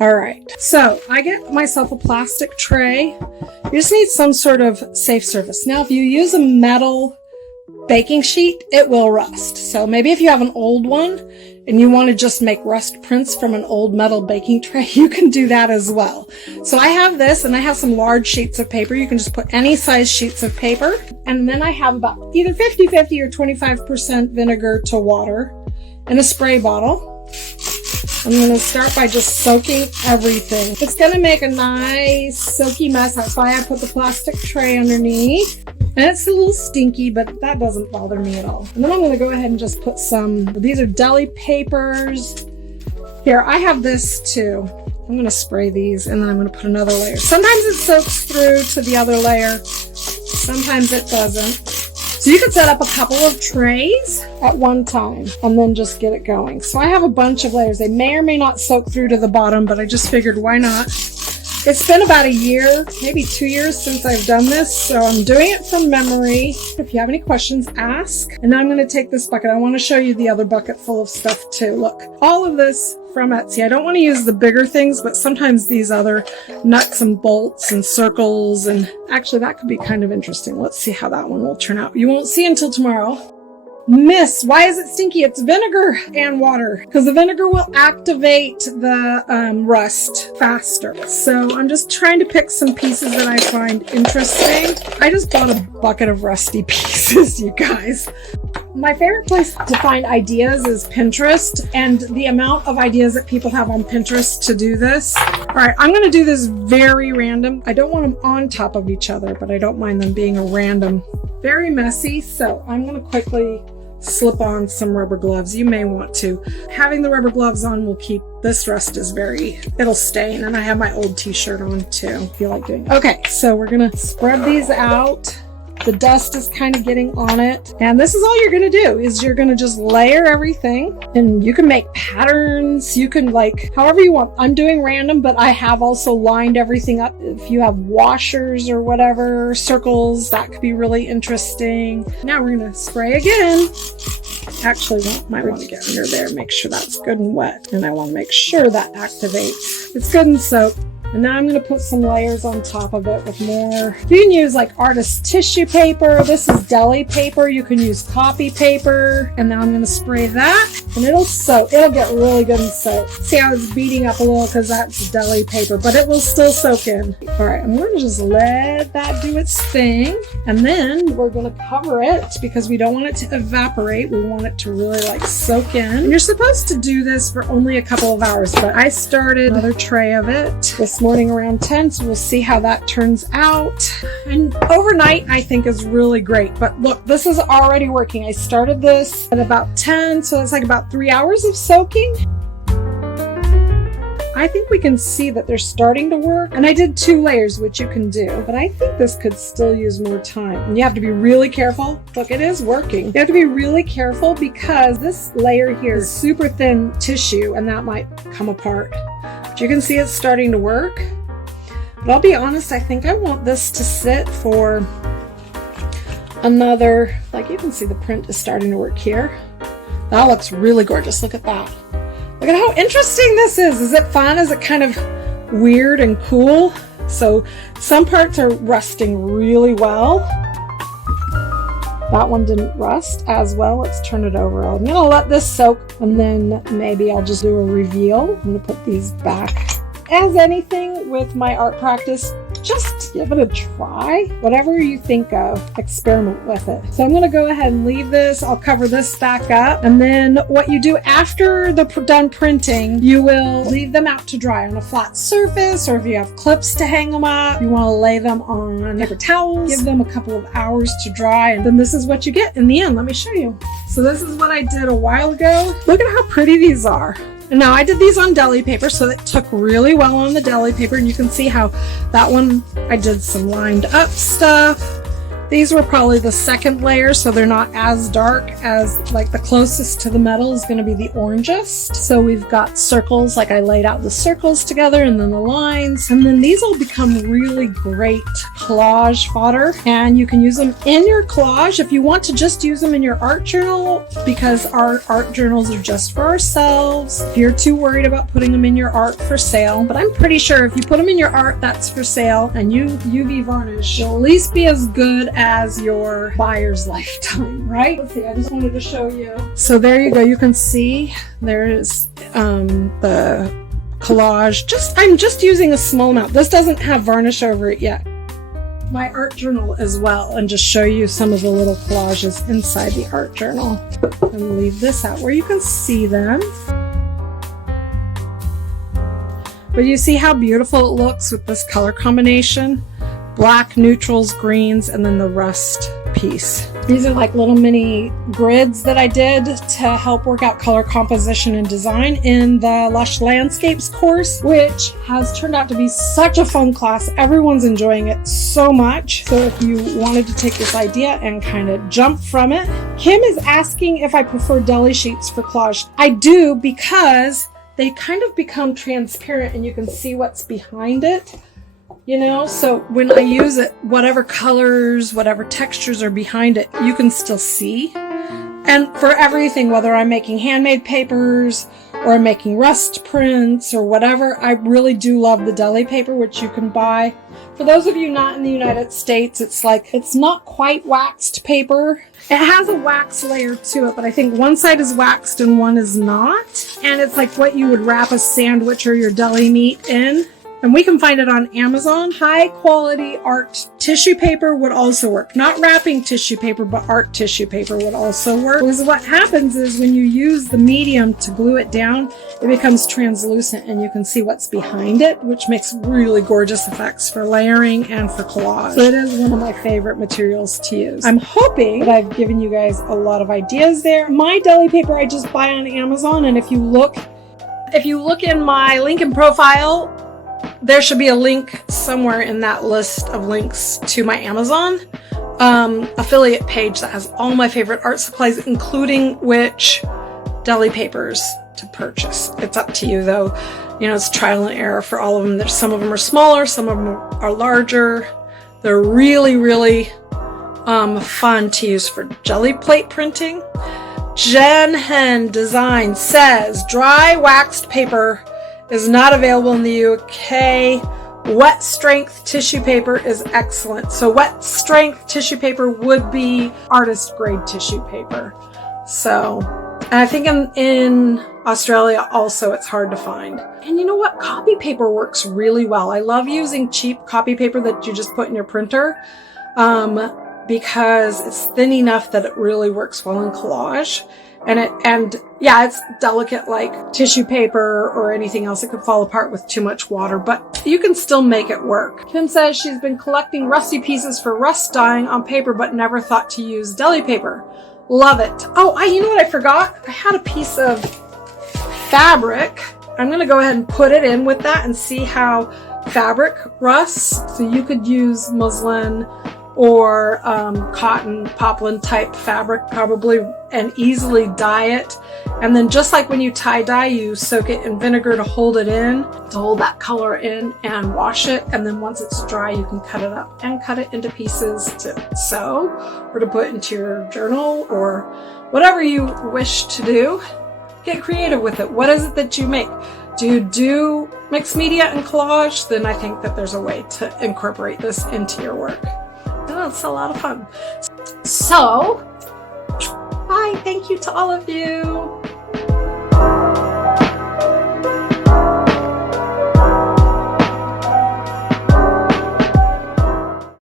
All right, so I get myself a plastic tray. You just need some sort of safe surface. Now, if you use a metal baking sheet, it will rust. So maybe if you have an old one and you want to just make rust prints from an old metal baking tray, you can do that as well. So I have this, and I have some large sheets of paper. You can just put any size sheets of paper. And then I have about either 50-50 or 25% vinegar to water in a spray bottle. I'm going to start by just soaking everything. It's going to make a nice soaky mess. That's why I put the plastic tray underneath. And it's a little stinky, but that doesn't bother me at all. And then I'm going to go ahead and just put these are deli papers. Here, I have this too. I'm going to spray these, and then I'm going to put another layer. Sometimes it soaks through to the other layer. Sometimes it doesn't. So you could set up a couple of trays at one time and then just get it going. So I have a bunch of layers. They may or may not soak through to the bottom, but I just figured why not? It's been about a year, maybe 2 years since I've done this, so I'm doing it from memory. If you have any questions, ask. And now I'm going to take this bucket. I want to show you the other bucket full of stuff too. Look, all of this from Etsy. I don't want to use the bigger things, but sometimes these other nuts and bolts and circles, and actually that could be kind of interesting. Let's see how that one will turn out. You won't see until tomorrow. Miss, why is it stinky? It's vinegar and water, because the vinegar will activate the rust faster. So I'm just trying to pick some pieces that I find interesting. I just bought a bucket of rusty pieces, you guys. My favorite place to find ideas is Pinterest, and the amount of ideas that people have on Pinterest to do this. All right, I'm going to do this very random. I don't want them on top of each other, but I don't mind them being a random. Very messy, so I'm going to quickly slip on some rubber gloves. You may want to. Having the rubber gloves on will keep this rust it'll stain, and I have my old t-shirt on too, if you like doing it. Okay, so we're going to spread these out. The dust is kind of getting on it. And this is all you're going to do, is you're going to just layer everything, and you can make patterns. You can however you want. I'm doing random, but I have also lined everything up. If you have washers or whatever, circles, that could be really interesting. Now we're going to spray again. Actually, might want to get under there, make sure that's good and wet. And I want to make sure that activates. It's good and soaked. And now I'm going to put some layers on top of it with more. You can use artist tissue paper. This is deli paper. You can use copy paper. And now I'm going to spray that, and it'll soak. It'll get really good and soak. See how it's beating up a little because that's deli paper, but it will still soak in. All right, I'm going to just let that do its thing. And then we're going to cover it because we don't want it to evaporate. We want it to really soak in. And you're supposed to do this for only a couple of hours, but I started another tray of it this morning around 10, so we'll see how that turns out. And overnight I think is really great, but look, this is already working. I started this at about 10, so it's about 3 hours of soaking. I think we can see that they're starting to work, and I did 2 layers, which you can do, but I think this could still use more time. And you have to be really careful. Look, it is working. You have to be really careful because this layer here is super thin tissue, and that might come apart. But you can see it's starting to work. But I'll be honest, I think I want this to sit for another, you can see the print is starting to work here. That looks really gorgeous. Look at that. Look at how interesting this is. Is it fun? Is it kind of weird and cool? So some parts are rusting really well. That one didn't rust as well. Let's turn it over. I'm going to let this soak, and then maybe I'll just do a reveal. I'm going to put these back. As anything with my art practice, just give it a try. Whatever you think of, experiment with it. So I'm going to go ahead and leave this. I'll cover this back up. And then what you do after the done printing, you will leave them out to dry on a flat surface, or if you have clips to hang them up, you want to lay them on paper towels, give them a couple of hours to dry, and then this is what you get in the end. Let me show you. So this is what I did a while ago. Look at how pretty these are. And now I did these on deli paper, so it took really well on the deli paper, and you can see how that one I did some lined up stuff. These were probably the second layer, so they're not as dark as, like, the closest to the metal is going to be the orangest. So we've got circles, like I laid out the circles together and then the lines. And then these will become really great collage fodder. And you can use them in your collage if you want to just use them in your art journal, because our art journals are just for ourselves. If you're too worried about putting them in your art for sale, but I'm pretty sure if you put them in your art that's for sale and you UV varnish, you'll at least be as good as your buyer's lifetime, right? Let's see, I just wanted to show you. So there you go. You can see there's the collage. I'm just using a small amount. This doesn't have varnish over it yet. My art journal as well, and just show you some of the little collages inside the art journal. And leave this out where you can see them. But you see how beautiful it looks with this color combination? Black, neutrals, greens, and then the rust piece. These are like little mini grids that I did to help work out color composition and design in the Lush Landscapes course, which has turned out to be such a fun class. Everyone's enjoying it so much. So if you wanted to take this idea and kind of jump from it. Kim is asking if I prefer deli sheets for collage. I do, because they kind of become transparent and you can see what's behind it. You know, so when I use it, whatever colors, whatever textures are behind it, you can still see. And for everything, whether I'm making handmade papers or I'm making rust prints or whatever, I really do love the deli paper, which you can buy. For those of you not in the United States, it's not quite waxed paper. It has a wax layer to it, but I think one side is waxed and one is not. And it's like what you would wrap a sandwich or your deli meat in. And we can find it on Amazon. High quality art tissue paper would also work. Not wrapping tissue paper, but art tissue paper would also work. Because what happens is when you use the medium to glue it down, it becomes translucent and you can see what's behind it, which makes really gorgeous effects for layering and for collage. So it is one of my favorite materials to use. I'm hoping that I've given you guys a lot of ideas there. My deli paper I just buy on Amazon, and if you look in my link in profile, there should be a link somewhere in that list of links to my Amazon affiliate page that has all my favorite art supplies, including which deli papers to purchase. It's up to you though. You know, it's trial and error for all of them. Some of them are smaller, some of them are larger. They're really, really fun to use for jelly plate printing. Jen Hen Design says dry waxed paper is not available in the UK. Wet strength tissue paper is excellent. So wet strength tissue paper would be artist grade tissue paper. So, and I think in Australia also it's hard to find. And you know what? Copy paper works really well. I love using cheap copy paper that you just put in your printer because it's thin enough that it really works well in collage. And yeah, it's delicate like tissue paper or anything else. It could fall apart with too much water, but you can still make it work. Kim says she's been collecting rusty pieces for rust dyeing on paper, but never thought to use deli paper. Love it. Oh, you know what I forgot? I had a piece of fabric. I'm going to go ahead and put it in with that and see how fabric rusts. So you could use muslin or cotton, poplin type fabric probably, and easily dye it. And then just like when you tie dye, you soak it in vinegar to hold it in, to hold that color in, and wash it. And then once it's dry, you can cut it up and cut it into pieces to sew or to put into your journal or whatever you wish to do. Get creative with it. What is it that you make? Do you do mixed media and collage? Then I think that there's a way to incorporate this into your work. Oh, it's a lot of fun. So, bye. Thank you to all of you.